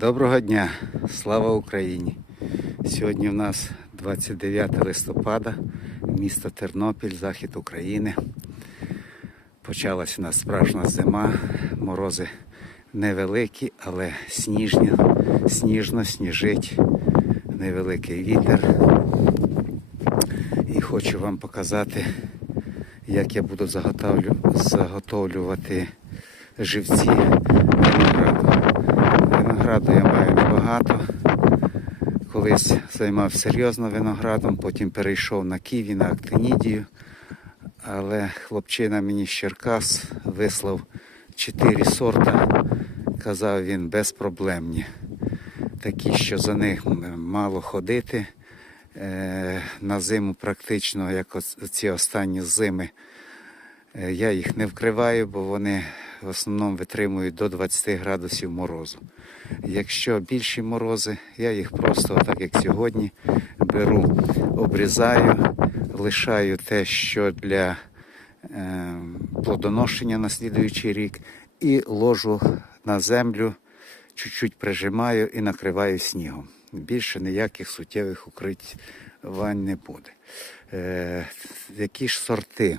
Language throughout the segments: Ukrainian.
Доброго дня, слава Україні! Сьогодні в нас 29 листопада, місто Тернопіль, захід України. Почалась у нас справжня зима, морози невеликі, але сніжні, сніжно, сніжить, невеликий вітер. І хочу вам показати, як я буду заготовлювати живці винограду. Винограду я маю небагато. Колись займався серйозно виноградом, потім перейшов на ківі, на актинідію. Але хлопчина мені з Черкас вислав чотири сорта. Казав він безпроблемні. Такі, що за них мало ходити. Е, На зиму практично, як ці останні зими, Е, Я їх не вкриваю, бо вони в основному витримують до 20 градусів морозу. Якщо більші морози, я їх просто, так як сьогодні, беру, обрізаю, лишаю те, що для е, плодоношення на слідуючий рік, і ложу на землю, чуть-чуть прижимаю і накриваю снігом. Більше ніяких суттєвих укриттів не буде. Е, які ж сорти?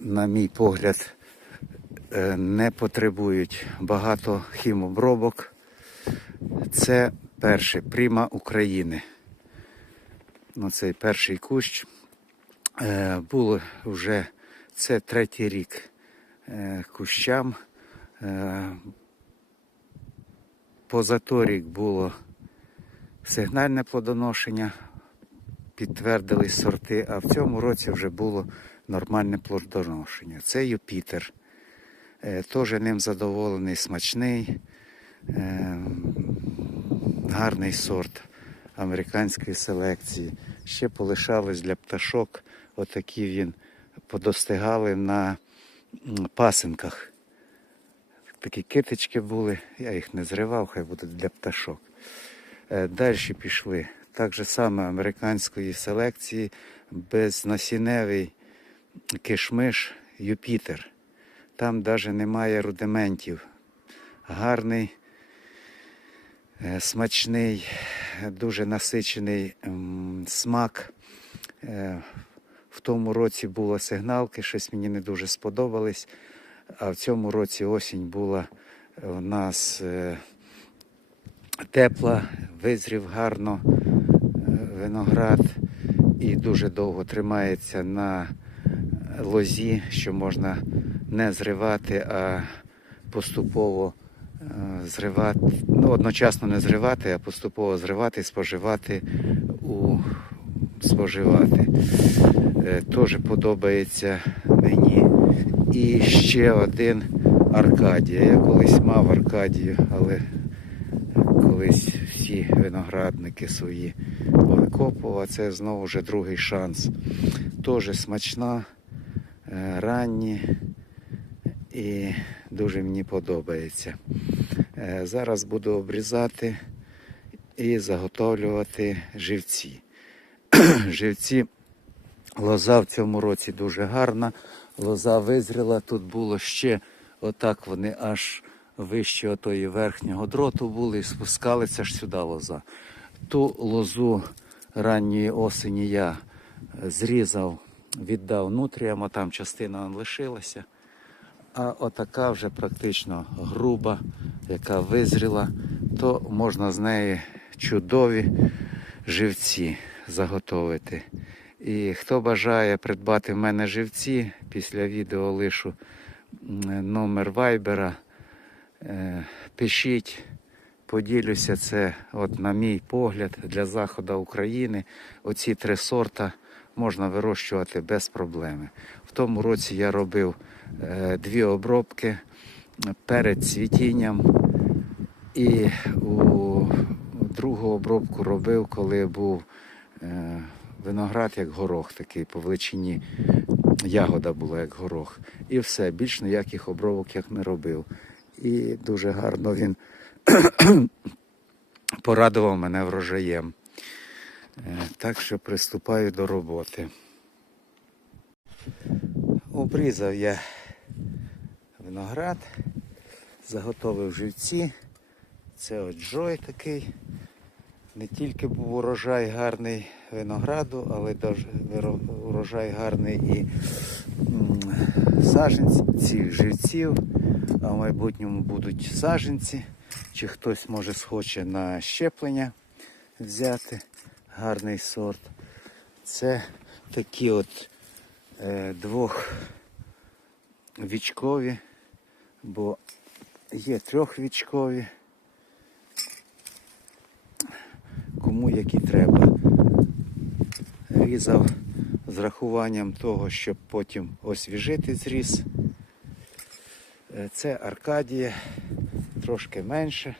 на мій погляд, не потребують багато хімобробок. Це перше Пріма України. Ну, цей перший кущ. Е, Було вже це третій рік е, кущам. Е, Позаторік було сигнальне плодоношення, підтвердились сорти, а в цьому році вже було нормальне плодоношення. Це Юпітер. Е, Теж ним задоволений, смачний, е, гарний сорт американської селекції. Ще полишалось для пташок. Отакі він подостигали на пасинках. Такі китички були, я їх не зривав, хай будуть для пташок. Далі пішли. Так же саме американської селекції, безнасінневий кишмиш Юпітер. Там навіть немає рудиментів. Гарний, е, смачний, е, дуже насичений смак. Е, В тому році було сигналки, щось мені не дуже сподобались. А в цьому році осінь була у нас е, тепла, визрів гарно е, виноград і дуже довго тримається на лозі, що можна не зривати, а поступово е, зривати, ну, одночасно не зривати, а поступово зривати споживати у споживати. Е, Теж подобається мені. І ще один Аркадія. Я колись мав Аркадію, але колись всі виноградники свої повикопував, це знову вже другий шанс. Теж смачна, ранні і дуже мені подобається. Е, Зараз буду обрізати і заготовлювати живці. Живці лоза в цьому році дуже гарна. Лоза визріла. Тут було ще отак вони аж вище отої верхнього дроту були і спускалися аж сюди лоза. Ту лозу ранньої осені я е, зрізав, віддав нутріям, а там частина лишилася. А отака вже практично груба, яка визріла, то можна з неї чудові живці заготовити. І хто бажає придбати в мене живці, після відео лишу номер вайбера, е, пишіть, поділюся це, от на мій погляд, для заходу України. Оці три сорта можна вирощувати без проблеми. В тому році я робив е, дві обробки перед цвітінням і у другу обробку робив, коли був е, виноград як горох, такий по величині ягода була як горох. І все, більш ніяких обробок як не робив. І дуже гарно він порадував мене врожаєм. Е, Так що приступаю до роботи. Обрізав я виноград, заготовив живці. Це от Джой такий. Не тільки був урожай гарний винограду, але урожай гарний і м, саджанців, живців, а в майбутньому будуть саджанці, чи хтось може схоче на щеплення взяти гарний сорт. Це такі от е, двохвічкові, бо є трьохвічкові. Кому які треба. Різав з рахуванням того, щоб потім освіжити зріз. Е, Це Аркадія, трошки менше.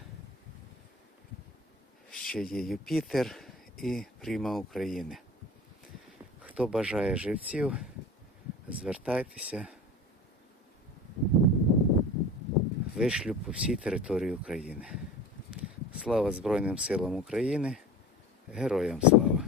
Ще є Юпітер і Пріма України. Хто бажає живців, звертайтеся. Вишлю по всій території України. Слава Збройним силам України! Героям слава!